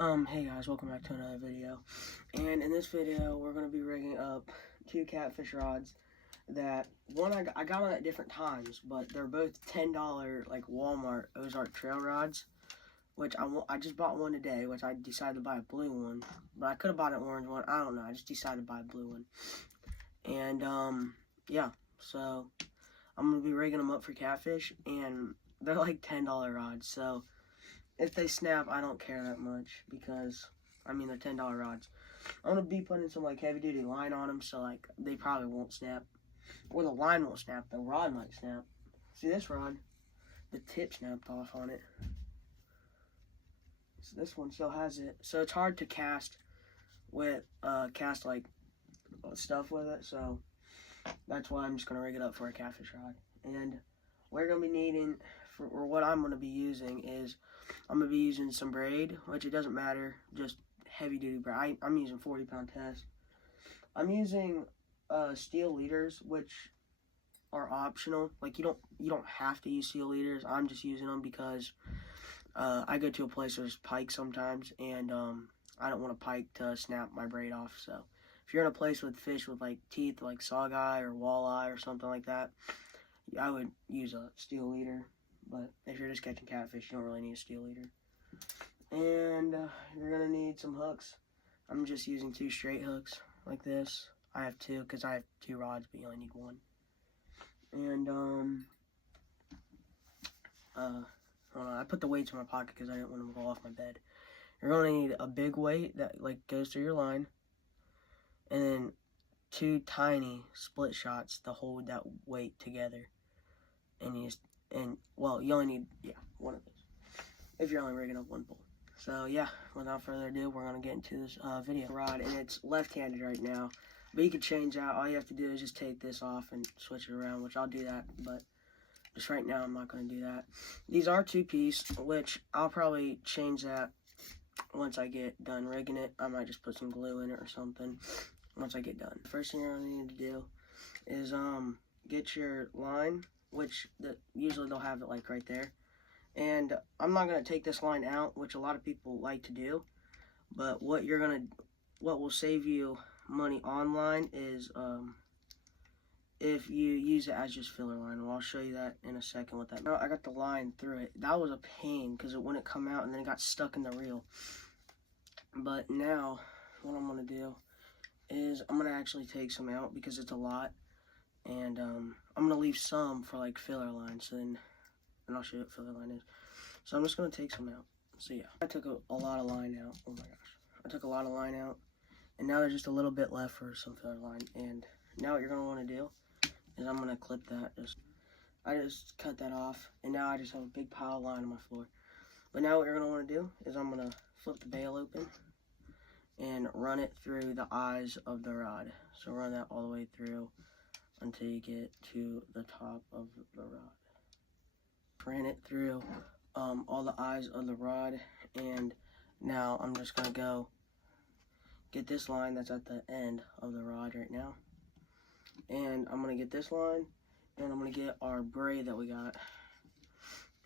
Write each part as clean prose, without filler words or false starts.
Hey guys, welcome back to another video. And in this video, we're going to be rigging up two catfish rods that, one I got them at different times, but they're both $10, like Walmart Ozark trail rods, which I just bought one today, which I decided to buy a blue one, but I could have bought an orange one, I don't know, I just decided to buy a blue one. And, yeah, so I'm going to be rigging them up for catfish, and they're like $10 rods, so if they snap, I don't care that much because, I mean, they're $10 rods. I'm going to be putting some, like, heavy-duty line on them, so, like, they probably won't snap. Or the line won't snap. The rod might snap. See this rod? The tip snapped off on it. So this one still has it. So it's hard to cast with, like, stuff with it, so that's why I'm just going to rig it up for a catfish rod. And we're going to be needing, or what I'm going to be using is, I'm going to be using some braid, which it doesn't matter, just heavy duty braid. I'm using 40-pound test. I'm using steel leaders, which are optional. Like, you don't have to use steel leaders. I'm just using them because I go to a place where there's pike sometimes, and I don't want a pike to snap my braid off. So if you're in a place with fish with like teeth, like saugeye or walleye or something like that, I would use a steel leader. But if you're just catching catfish, you don't really need a steel leader. And you're going to need some hooks. I'm just using 2 straight hooks like this. I have 2 because I have 2 rods, but you only need 1. And, hold on, I put the weights in my pocket because I didn't want them to go off my bed. You're going to need a big weight that, like, goes through your line. And then 2 tiny split shots to hold that weight together. And well, you only need, one of those, if you're only rigging up 1 pole. So, yeah, without further ado, we're going to get into this video. Rod, and it's left-handed right now, but you can change out. All you have to do is just take this off and switch it around, which I'll do that, but just right now, I'm not going to do that. These are 2-piece, which I'll probably change that once I get done rigging it. I might just put some glue in it or something once I get done. First thing you're going to need to do is get your line, which usually they'll have it like right there. And I'm not going to take this line out, which a lot of people like to do, but what will save you money online is if you use it as just filler line. Well, I'll show you that in a second with that. Now I got the line through it. That was a pain because it wouldn't come out and then it got stuck in the reel. But now what I'm going to do is I'm going to actually take some out because it's a lot. And I'm going to leave some for like filler lines, and I'll show you what filler line is. So I'm just going to take some out. So yeah, I took a lot of line out. Oh my gosh. I took a lot of line out. And now there's just a little bit left for some filler line. And now what you're going to want to do is I'm going to clip that. I just cut that off. And now I just have a big pile of line on my floor. But now what you're going to want to do is I'm going to flip the bail open and run it through the eyes of the rod. So run that all the way through until you get to the top of the rod. Ran it through all the eyes of the rod, and now I'm just going to go get this line that's at the end of the rod right now. And I'm going to get this line, and I'm going to get our braid that we got,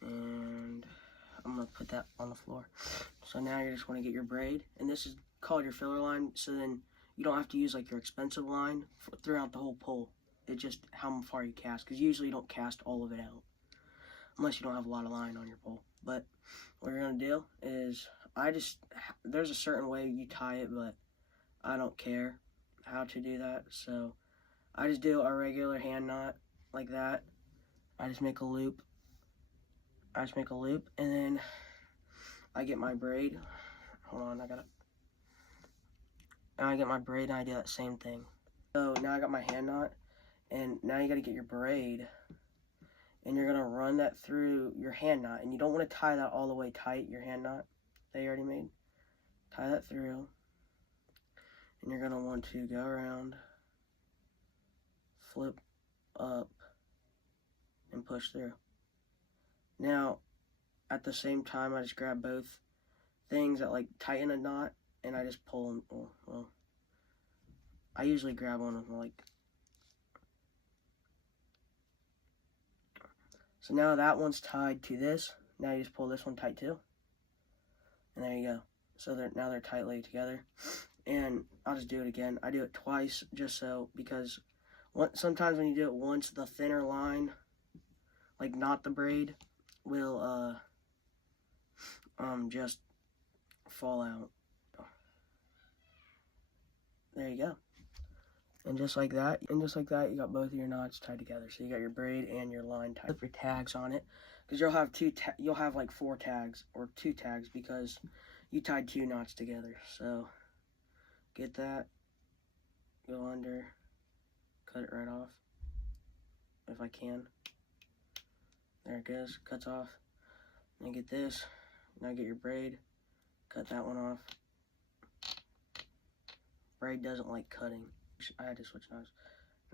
and I'm going to put that on the floor. So now you just want to get your braid, and this is called your filler line, so then you don't have to use like your expensive line throughout the whole pole. It's just how far you cast, because usually you don't cast all of it out unless you don't have a lot of line on your pole. But what you're going to do is, there's a certain way you tie it, but I don't care how to do that. So I just do a regular hand knot like that. I just make a loop. And then I get my braid. Hold on, I get my braid and I do that same thing. So now I got my hand knot. And now you got to get your braid, and you're going to run that through your hand knot. And you don't want to tie that all the way tight, your hand knot that you already made. Tie that through, and you're going to want to go around, flip up, and push through. Now, at the same time, I just grab both things that like tighten a knot, and I just pull them. Well, I usually grab one of them like. So now that one's tied to this. Now you just pull this one tight too. And there you go. So now they're tightly together. And I'll just do it again. I do it twice just so, because sometimes when you do it once, the thinner line, like not the braid, will just fall out. There you go. And just like that, you got both of your knots tied together. So you got your braid and your line tied. Put your tags on it, because you'll have like 4 tags or 2 tags because you tied 2 knots together. So get that, go under, cut it right off if I can. There it goes, cuts off. Then get this. Now get your braid, cut that one off. Braid doesn't like cutting. I had to switch knives.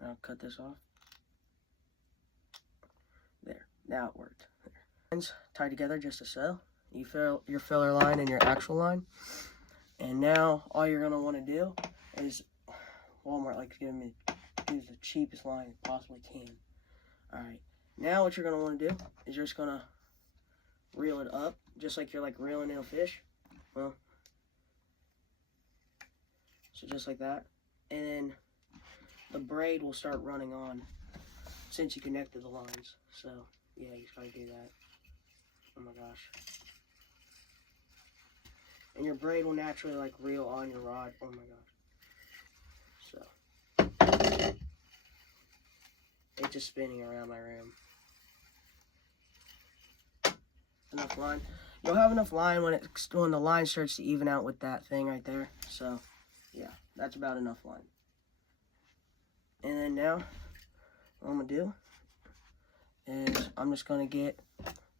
Now cut this off. There. Now it worked. There. Lines tied together just as so. You fill your filler line and your actual line. And now all you're gonna want to do is, Walmart likes giving me use the cheapest line you possibly can. Alright. Now what you're gonna want to do is you're just gonna reel it up, just like you're like reeling in a fish. Well, so just like that. And then the braid will start running on since you connected the lines. So yeah, you just gotta do that. Oh my gosh. And your braid will naturally like reel on your rod. Oh my gosh. So it's just spinning around my room. Enough line. You'll have enough line when the line starts to even out with that thing right there. So yeah, that's about enough line. And then now what I'm gonna do is I'm just gonna get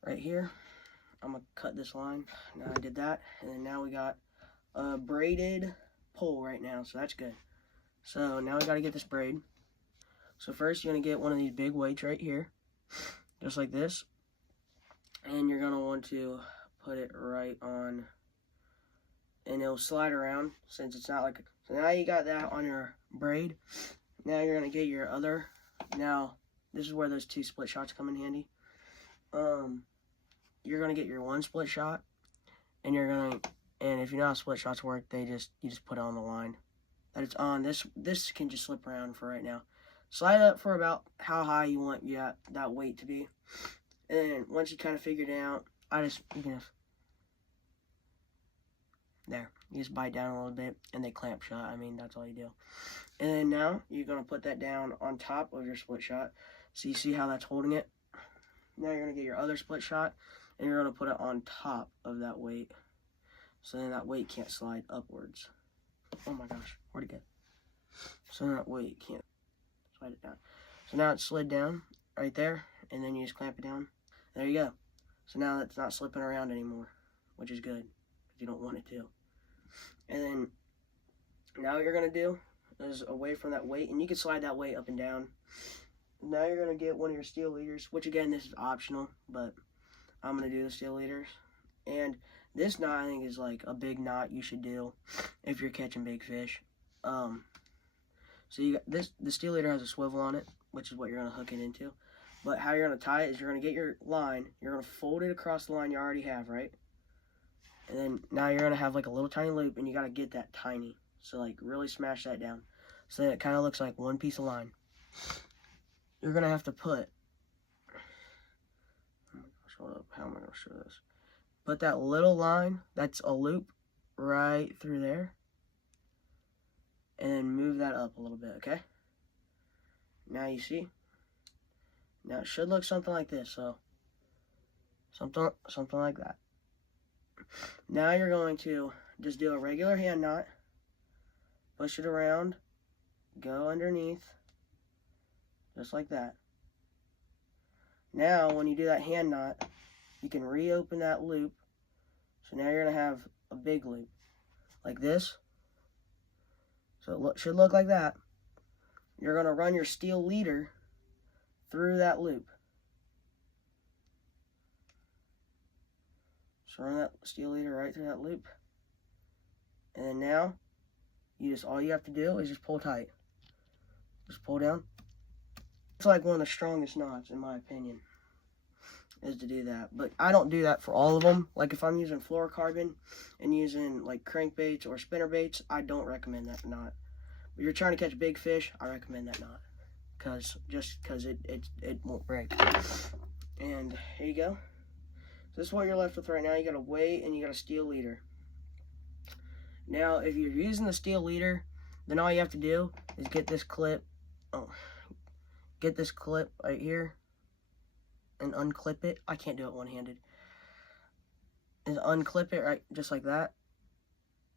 right here. I'm gonna cut this line. Now I did that, and then now we got a braided pole right now, so that's good. So now we gotta get this braid. So first you're gonna get one of these big weights right here, just like this, and you're gonna want to put it right on, and it'll slide around since it's not like. So now you got that on your braid. Now you're gonna get your other. Now this is where those 2 split shots come in handy. You're gonna get your 1 split shot, and and if you know how split shots work, you just put it on the line that it's on. This can just slip around for right now. Slide it up for about how high you want that weight to be, and then once you kind of figure it out, you just bite down a little bit, and they clamp shut. I mean, that's all you do. And then now you're gonna put that down on top of your split shot. So you see how that's holding it. Now you're gonna get your other split shot, and you're gonna put it on top of that weight, so then that weight can't slide upwards. Oh my gosh, where'd it go? So that weight can't slide it down. So now it's slid down right there, and then you just clamp it down. There you go. So now it's not slipping around anymore, which is good, because you don't want it to. And then now what you're gonna do is away from that weight, and you can slide that weight up and down. Now you're gonna get one of your steel leaders, which again, this is optional, but I'm gonna do the steel leaders. And this knot, I think, is like a big knot you should do if you're catching big fish. So you got this. The steel leader has a swivel on it, which is what you're gonna hook it into. But how you're gonna tie it is you're gonna get your line, you're gonna fold it across the line you already have, right? And then now you're gonna have like a little tiny loop, and you gotta get that tiny. So like really smash that down, so that it kind of looks like one piece of line. You're gonna have to put. Hold up, how am I gonna show this? Put that little line, that's a loop, right through there, and then move that up a little bit, okay? Now you see. Now it should look something like this, so something like that. Now you're going to just do a regular hand knot, push it around, go underneath, just like that. Now when you do that hand knot, you can reopen that loop. So now you're going to have a big loop like this. So it should look like that. You're going to run your steel leader through that loop. So run that steel leader right through that loop. And then now, all you have to do is just pull tight. Just pull down. It's like one of the strongest knots, in my opinion. is to do that. But I don't do that for all of them. Like if I'm using fluorocarbon and using like crankbaits or spinner baits, I don't recommend that knot. If you're trying to catch big fish, I recommend that knot. Because it won't break. And here you go. So this is what you're left with right now. You got a weight and you got a steel leader. Now, if you're using the steel leader, then all you have to do is get this clip. Get this clip right here and unclip it. I can't do it one-handed. Is unclip it right, just like that.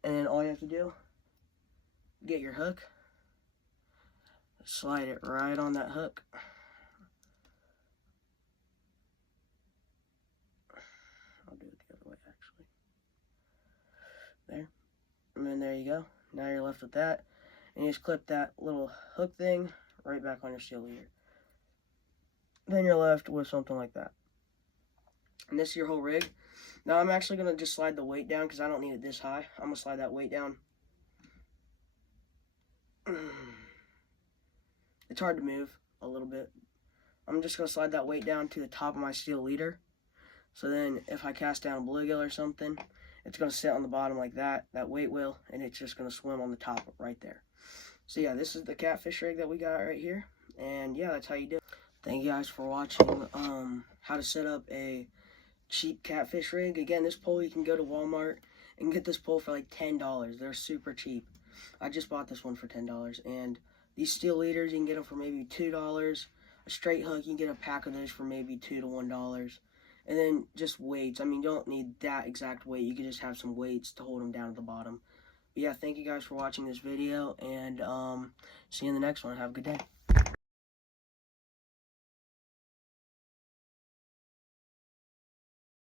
And then all you have to do, get your hook, slide it right on that hook. I'll do it the other way, actually. There. And then there you go. Now you're left with that. And you just clip that little hook thing right back on your steel leader. Then you're left with something like that. And this is your whole rig. Now I'm actually going to just slide the weight down because I don't need it this high. I'm going to slide that weight down. It's hard to move a little bit. I'm just going to slide that weight down to the top of my steel leader. So then if I cast down a bluegill or something, it's going to sit on the bottom like that weight will, and it's just going to swim on the top right there. So yeah, this is the catfish rig that we got right here. And yeah, that's how you do it. Thank you guys for watching how to set up a cheap catfish rig. Again, this pole, you can go to Walmart and get this pole for like $10. They're super cheap. I just bought this one for $10. And these steel leaders, you can get them for maybe $2. A straight hook, you can get a pack of those for maybe $2 to $1. And then just weights. I mean, you don't need that exact weight. You can just have some weights to hold them down at the bottom. But yeah, thank you guys for watching this video. And see you in the next one. Have a good day.